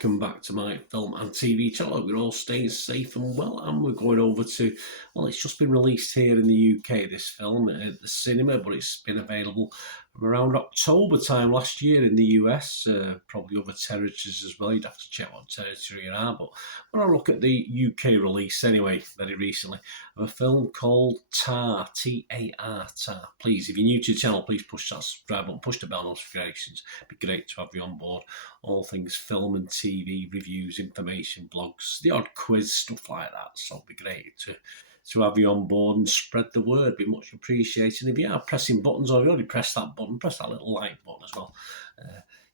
welcome back to my film and TV channel. We're all staying safe and well, and we're going over to, well, it's just been released here in the UK, this film, at the cinema, but it's been available from around October time last year in the US, probably other territories as well. You'd have to check what territory you're at, but when I look at the UK release anyway, very recently, of a film called Tar, T-A-R, Tar. Please, if you're new to the channel, please push that subscribe button, push the bell notifications. It'd be great to have you on board. All things film and TV, reviews, information, blogs, the odd quiz, stuff like that. So it'd be great to have you on board and spread the word. Be much appreciated. If you are pressing buttons, or you already pressed that button, press that little like button as well.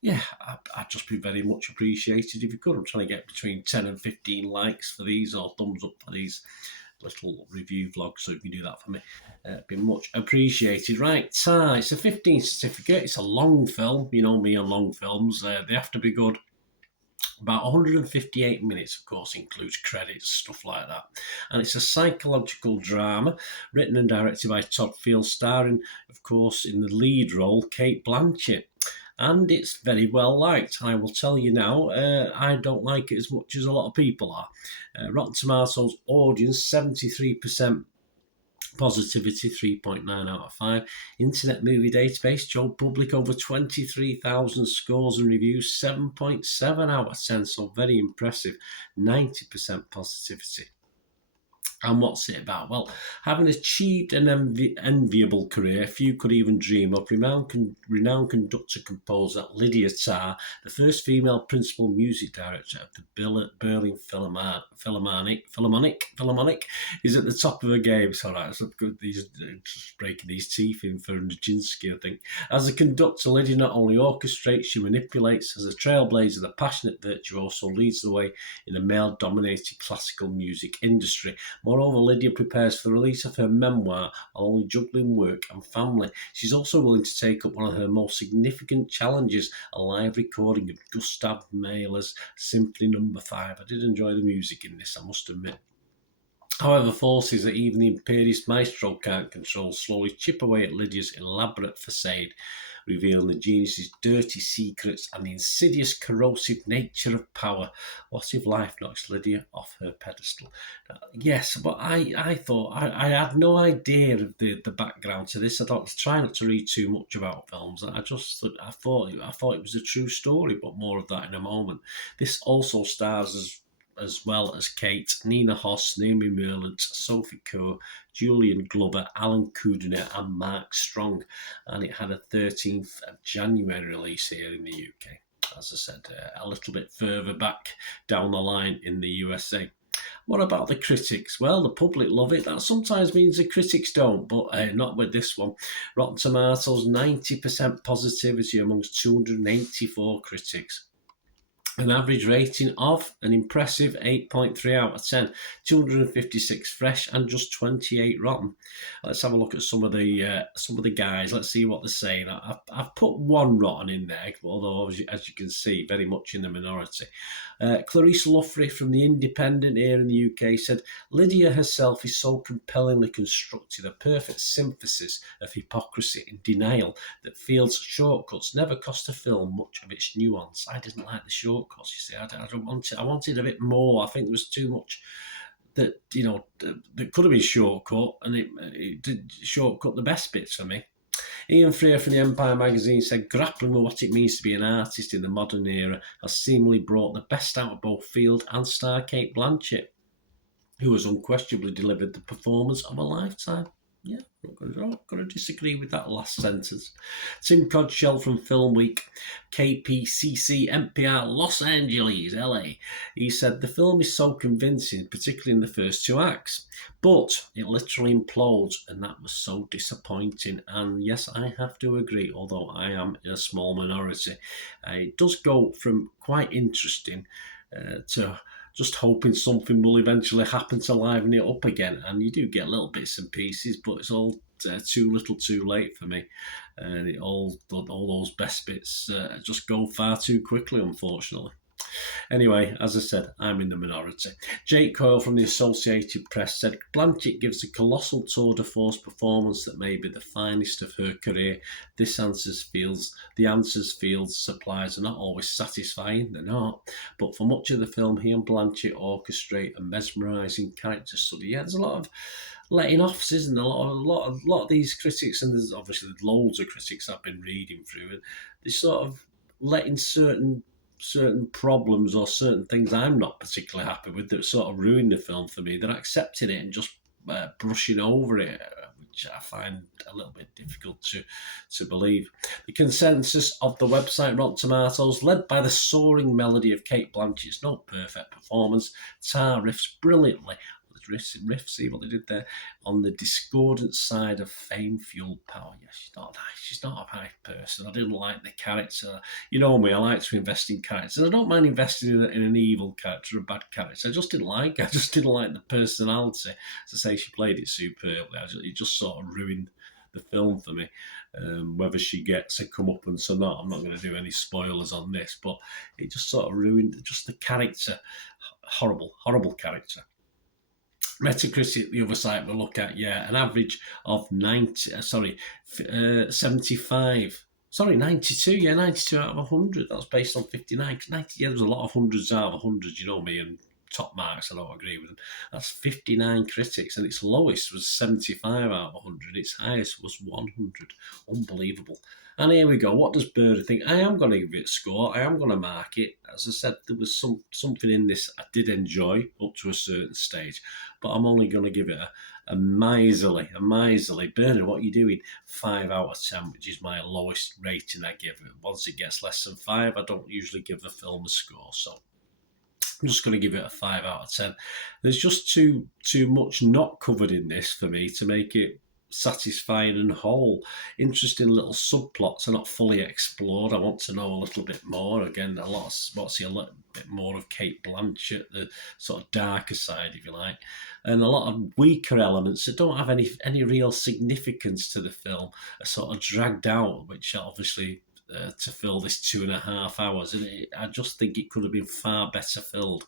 Yeah, I'd just be very much appreciated if you could. I'm trying to get between 10 and 15 likes for these, or thumbs up for these little review vlogs, so if you do that for me, it'd be much appreciated. Right, Tar, it's a 15 certificate. It's a long film. You know me on long films. They have to be good. About 158 minutes, of course, includes credits, stuff like that. And it's a psychological drama written and directed by Todd Field, starring, of course, in the lead role, Cate Blanchett. And it's very well liked. I will tell you now, I don't like it as much as a lot of people are. Rotten Tomatoes audience, 73% positivity, 3.9 out of 5. Internet Movie Database, Joe Public, over 23,000 scores and reviews, 7.7 out of 10, so very impressive, 90% positivity. And what's it about? Well, having achieved an enviable career, few could even dream of, renowned conductor-composer Lydia Tarr, the first female principal music director of the Berlin Philharmonic, is at the top of her game. It's all right, it's good. These just breaking these teeth in for Nijinsky, I think. As a conductor, Lydia not only orchestrates, she manipulates. As a trailblazer, the passionate virtuoso leads the way in a male-dominated classical music industry. Moreover, Lydia prepares for the release of her memoir, only juggling work and family. She's also willing to take up one of her most significant challenges, a live recording of Gustav Mahler's Symphony No. 5. I did enjoy the music in this, I must admit. However, forces that even the imperious Maestro can't control slowly chip away at Lydia's elaborate facade, revealing the genius's dirty secrets and the insidious, corrosive nature of power. What if life knocks Lydia off her pedestal? Yes, but I thought, I had no idea of the background to this. I was trying not to read too much about films. I thought it was a true story, but more of that in a moment. This also stars as well as Cate, Nina Hoss, Naomi Merlant, Sophie Kerr, Julian Glover, Alan Kudener and Mark Strong. And it had a 13th of January release here in the UK. As I said, a little bit further back down the line in the USA. What about the critics? Well, the public love it. That sometimes means the critics don't, but not with this one. Rotten Tomatoes, 90% positivity amongst 284 critics. An average rating of an impressive 8.3 out of 10, 256 fresh and just 28 rotten. Let's have a look at some of the guys. Let's see what they're saying. I've put one rotten in there, although as you can see, very much in the minority. Clarice Luffrey from The Independent here in the UK said, Lydia herself is so compellingly constructed, a perfect synthesis of hypocrisy and denial that Field's shortcuts never cost a film much of its nuance. I didn't like the shortcuts, you see. I don't want it. I wanted a bit more. I think there was too much that, you know, that could have been shortcut, and it did shortcut the best bits for me. Ian Freer from the Empire magazine said, grappling with what it means to be an artist in the modern era has seemingly brought the best out of both Field and star Cate Blanchett, who has unquestionably delivered the performance of a lifetime. Yeah, I'm not going to disagree with that last sentence. Tim Codshell from Film Week, KPCC NPR Los Angeles, LA. He said, the film is so convincing, particularly in the first two acts, but it literally implodes, and that was so disappointing. And yes, I have to agree, although I am in a small minority. It does go from quite interesting to just hoping something will eventually happen to liven it up again. And you do get little bits and pieces, but it's all too little too late for me. And all those best bits just go far too quickly, unfortunately. Anyway, as I said, I'm in the minority. Jake Coyle from the Associated Press said Blanchett gives a colossal tour de force performance that may be the finest of her career. The answers Fields supplies are not always satisfying, they're not. But for much of the film, he and Blanchett orchestrate a mesmerising character study. Yeah, there's a lot of letting offs, isn't there? A lot of these critics, and there's obviously loads of critics I've been reading through, and they sort of letting certain problems or certain things I'm not particularly happy with that sort of ruin the film for me. They're accepting it and just brushing over it, which I find a little bit difficult to believe. The consensus of the website Rotten Tomatoes, led by the soaring melody of Cate Blanchett's not perfect performance, Tar riffs brilliantly. Riff, see what they did there, on the discordant side of fame-fueled power. Yeah, she's not a nice person. I didn't like the character. You know me, I like to invest in characters. I don't mind investing in an evil character, a bad character. I just didn't like her. I just didn't like the personality. As I say, she played it superbly. It just sort of ruined the film for me. Whether she gets a comeuppance or not, I'm not going to do any spoilers on this, but it just sort of ruined just the character. Horrible character. Metacritic, the other site we'll look at, yeah, an average of 75. Sorry, 92. Yeah, 92 out of 100. That's based on 59. 90, yeah, there's a lot of hundreds out of 100, you know me, and top marks, I don't agree with them. That's 59 critics, and its lowest was 75 out of 100. Its highest was 100. Unbelievable. And here we go. What does Birdie think? I am going to give it a score. I am going to mark it. As I said, there was something in this I did enjoy up to a certain stage, but I'm only going to give it a miserly. Bernard, what are you doing? 5 out of 10, which is my lowest rating I give it. Once it gets less than 5, I don't usually give the film a score. So I'm just going to give it a 5 out of 10. There's just too much not covered in this for me to make it satisfying and whole. Interesting little subplots are not fully explored. I want to know a little bit more. Again, a little bit more of Cate Blanchett, the sort of darker side, if you like, and a lot of weaker elements that don't have any real significance to the film are sort of dragged out, which obviously to fill this 2.5 hours, and I just think it could have been far better filled.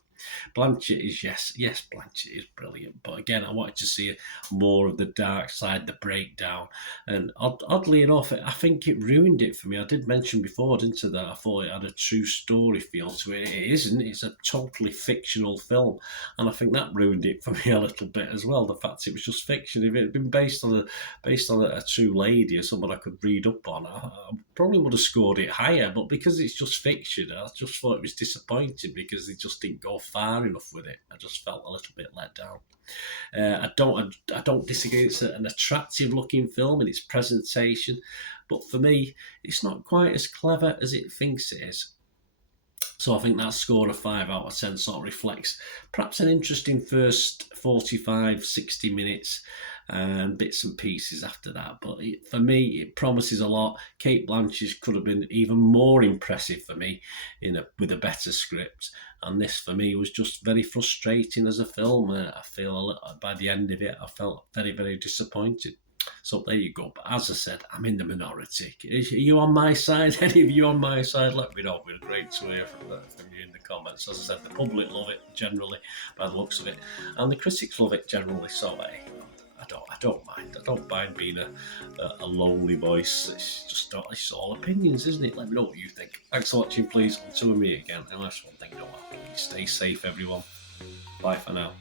Blanchett is yes, Blanchett is brilliant, but again, I wanted to see more of the dark side, the breakdown, and oddly enough, I think it ruined it for me. I did mention before, didn't I, that I thought it had a true story feel to it. It isn't. It's a totally fictional film, and I think that ruined it for me a little bit as well. The fact it was just fiction. If it had been based on a true lady or someone I could read up on, I probably would have scored it higher. But because it's just fiction, I just thought it was disappointing because it just didn't go far enough with it. I just felt a little bit let down. I don't disagree. It's an attractive looking film in its presentation, but for me, it's not quite as clever as it thinks it is. So I think that score of 5 out of 10 sort of reflects perhaps an interesting first 45, 60 minutes and bits and pieces after that. But for me, it promises a lot. Cate Blanchett could have been even more impressive for me with a better script. And this, for me, was just very frustrating as a film. I feel by the end of it, I felt very, very disappointed. So there you go. But as I said, I'm in the minority. Are you on my side? Any of you on my side? Let me know. It'd be great to hear from you in the comments. As I said, the public love it generally by the looks of it, and the critics love it generally. So I don't mind. I don't mind being a lonely voice. It's all opinions, isn't it? Let me know what you think. Thanks for watching. Please, until we meet again. And last one thing, please stay safe, everyone. Bye for now.